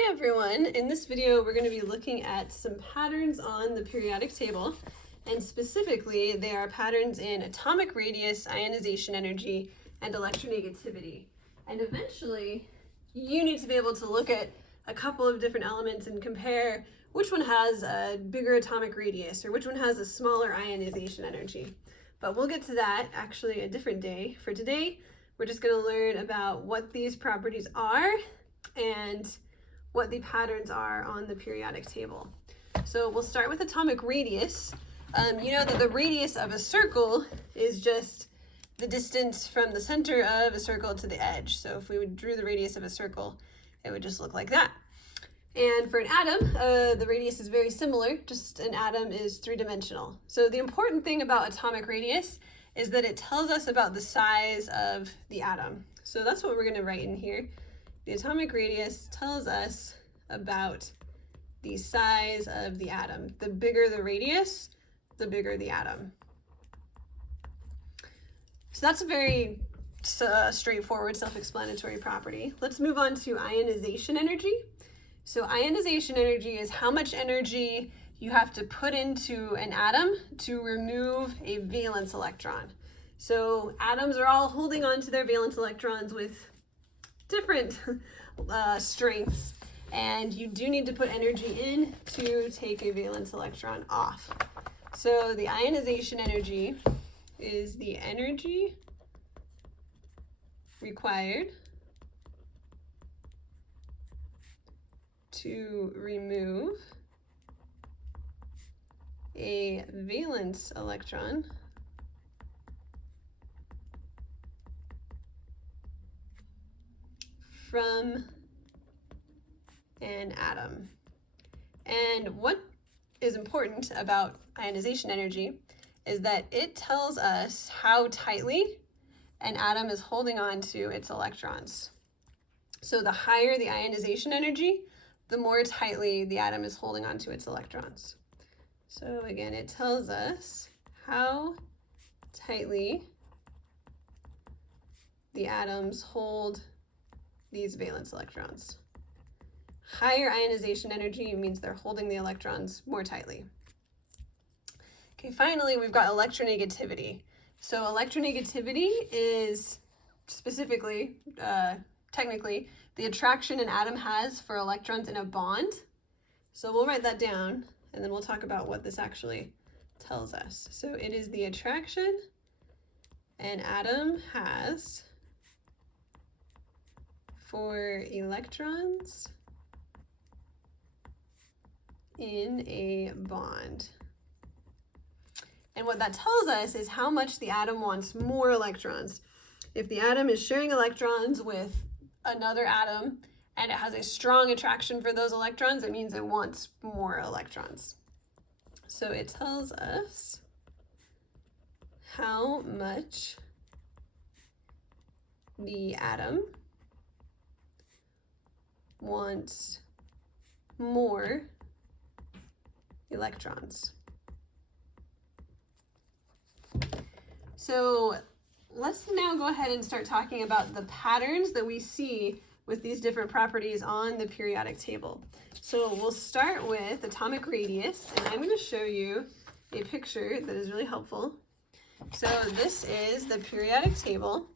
Hey everyone, in this video we're going to be looking at some patterns on the periodic table, and specifically they are patterns in atomic radius, ionization energy, and electronegativity. And eventually you need to be able to look at a couple of different elements and compare which one has a bigger atomic radius or which one has a smaller ionization energy. But we'll get to that actually a different day. For today, we're just going to learn about what these properties are and what the patterns are on the periodic table. So we'll start with atomic radius. You know that the radius of a circle is just the distance from the center of a circle to the edge. So if we drew the radius of a circle, it would just look like that. And for an atom, the radius is very similar, just an atom is three-dimensional. So the important thing about atomic radius is that it tells us about the size of the atom. So that's what we're going to write in here. The atomic radius tells us about the size of the atom. The bigger the radius, the bigger the atom. So that's a very straightforward, self-explanatory property. Let's move on to ionization energy. So ionization energy is how much energy you have to put into an atom to remove a valence electron. So atoms are all holding on to their valence electrons with different strengths, and you do need to put energy in to take a valence electron off. So the ionization energy is the energy required to remove a valence electron from an atom. And what is important about ionization energy is that it tells us how tightly an atom is holding on to its electrons. So the higher the ionization energy, the more tightly the atom is holding on to its electrons. So again, it tells us how tightly the atoms hold these valence electrons. Higher ionization energy means they're holding the electrons more tightly. Okay, finally, we've got electronegativity. So electronegativity is specifically, technically, the attraction an atom has for electrons in a bond. So we'll write that down, and then we'll talk about what this actually tells us. So it is the attraction an atom has for electrons in a bond. And what that tells us is how much the atom wants more electrons. If the atom is sharing electrons with another atom and it has a strong attraction for those electrons, it means it wants more electrons. So it tells us how much the atom wants more electrons. So let's now go ahead and start talking about the patterns that we see with these different properties on the periodic table. So we'll start with atomic radius, and I'm going to show you a picture that is really helpful. So this is the periodic table,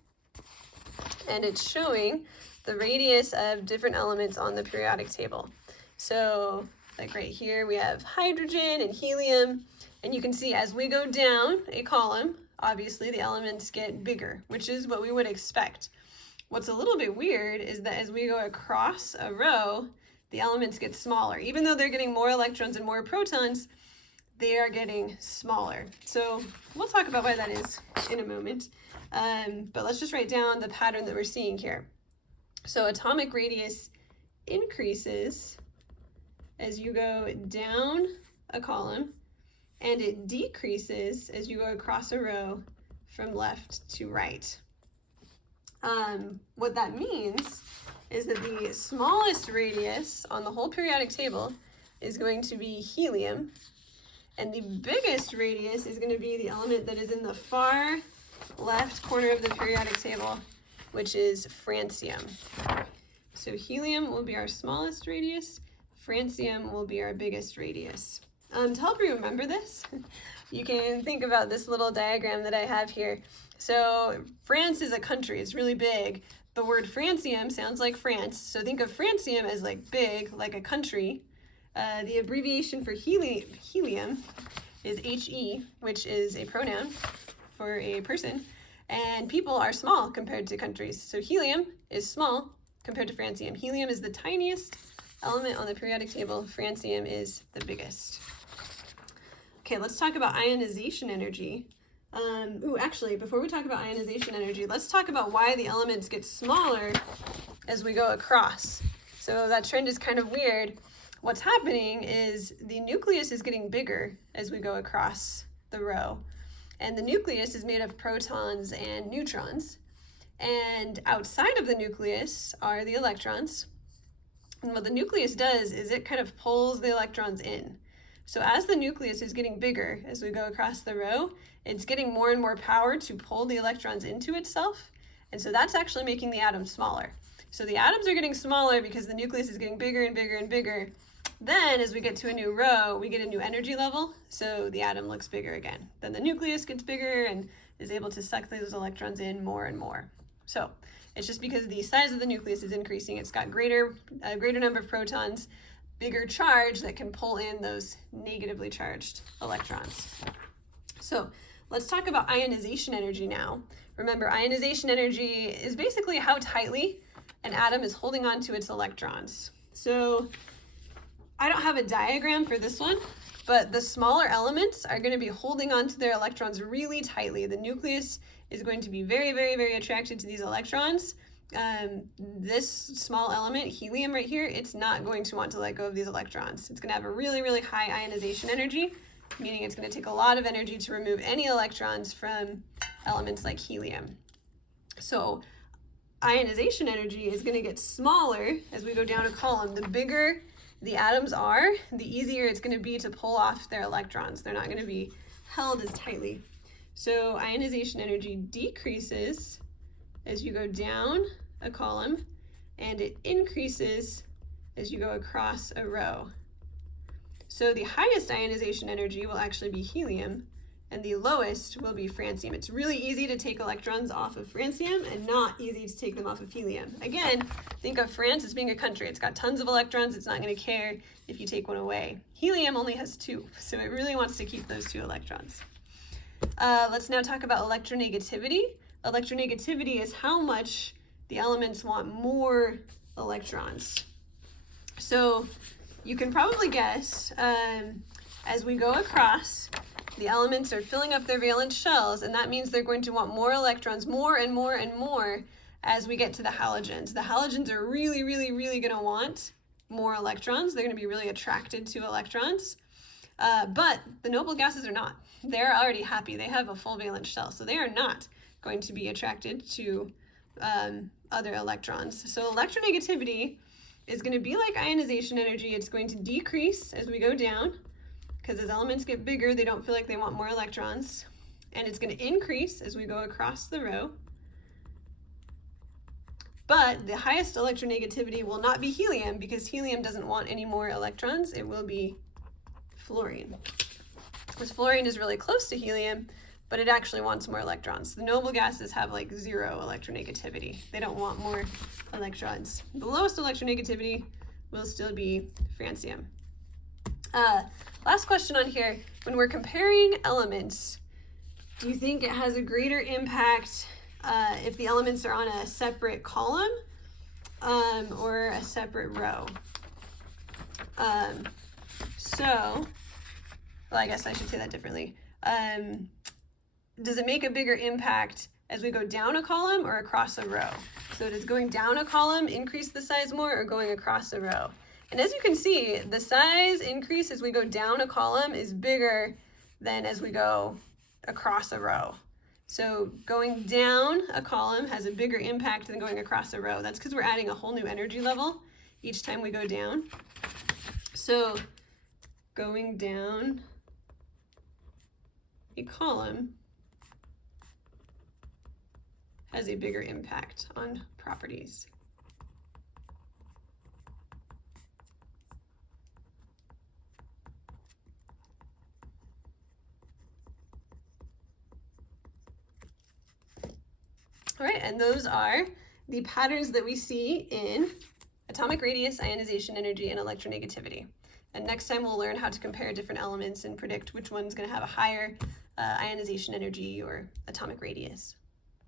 and it's showing the radius of different elements on the periodic table. So like right here we have hydrogen and helium, and you can see as we go down a column, obviously the elements get bigger, which is what we would expect. What's a little bit weird is that as we go across a row, the elements get smaller. Even though they're getting more electrons and more protons, they are getting smaller. So we'll talk about why that is in a moment. But let's just write down the pattern that we're seeing here. So atomic radius increases as you go down a column, and it decreases as you go across a row from left to right. What that means is that the smallest radius on the whole periodic table is going to be helium, and the biggest radius is going to be the element that is in the far left corner of the periodic table, which is francium. So helium will be our smallest radius, francium will be our biggest radius. To help you remember this, you can think about this little diagram that I have here. So France is a country, it's really big. The word francium sounds like France, so think of francium as like big, like a country. The abbreviation for helium is HE, which is a pronoun for a person, and people are small compared to countries. So helium is small compared to francium. Helium is the tiniest element on the periodic table. Francium is the biggest. Okay, let's talk about ionization energy. Actually, before we talk about ionization energy, let's talk about why the elements get smaller as we go across. So that trend is kind of weird. What's happening is the nucleus is getting bigger as we go across the row. And the nucleus is made of protons and neutrons. And outside of the nucleus are the electrons. And what the nucleus does is it kind of pulls the electrons in. So as the nucleus is getting bigger as we go across the row, it's getting more and more power to pull the electrons into itself. And so that's actually making the atoms smaller. So the atoms are getting smaller because the nucleus is getting bigger and bigger and bigger. Then as we get to a new row, we get a new energy level, so the atom looks bigger again. Then the nucleus gets bigger and is able to suck those electrons in more and more. So it's just because the size of the nucleus is increasing. It's got a greater number of protons, bigger charge that can pull in those negatively charged electrons. So let's talk about ionization energy now. Remember, ionization energy is basically how tightly an atom is holding on to its electrons. So I don't have a diagram for this one, but the smaller elements are going to be holding on to their electrons really tightly. The nucleus is going to be very, very, very attracted to these electrons. This small element, helium right here, it's not going to want to let go of these electrons. It's going to have a really, really high ionization energy, meaning it's going to take a lot of energy to remove any electrons from elements like helium. So ionization energy is going to get smaller as we go down a column. The bigger the atoms are, the easier it's going to be to pull off their electrons. They're not going to be held as tightly. So ionization energy decreases as you go down a column, and it increases as you go across a row. So the highest ionization energy will actually be helium, and the lowest will be francium. It's really easy to take electrons off of francium and not easy to take them off of helium. Again, think of France as being a country. It's got tons of electrons. It's not going to care if you take one away. Helium only has 2, so it really wants to keep those 2 electrons. Let's now talk about electronegativity. Electronegativity is how much the elements want more electrons. So you can probably guess, as we go across, the elements are filling up their valence shells, and that means they're going to want more electrons, more and more and more, as we get to the halogens. The halogens are really, really, really going to want more electrons. They're going to be really attracted to electrons. But the noble gases are not. They're already happy. They have a full valence shell, so they are not going to be attracted to other electrons. So electronegativity is going to be like ionization energy. It's going to decrease as we go down, because as elements get bigger, they don't feel like they want more electrons. And it's going to increase as we go across the row. But the highest electronegativity will not be helium, because helium doesn't want any more electrons. It will be fluorine. Because fluorine is really close to helium, but it actually wants more electrons. The noble gases have like 0 electronegativity. They don't want more electrons. The lowest electronegativity will still be francium. Last question on here. When we're comparing elements, do you think it has a greater impact if the elements are on a separate column or a separate row? Well, I guess I should say that differently. Does it make a bigger impact as we go down a column or across a row? So does going down a column increase the size more, or going across a row? And as you can see, the size increase as we go down a column is bigger than as we go across a row. So going down a column has a bigger impact than going across a row. That's because we're adding a whole new energy level each time we go down. So going down a column has a bigger impact on properties. All right, and those are the patterns that we see in atomic radius, ionization energy, and electronegativity. And next time we'll learn how to compare different elements and predict which one's going to have a higher ionization energy or atomic radius.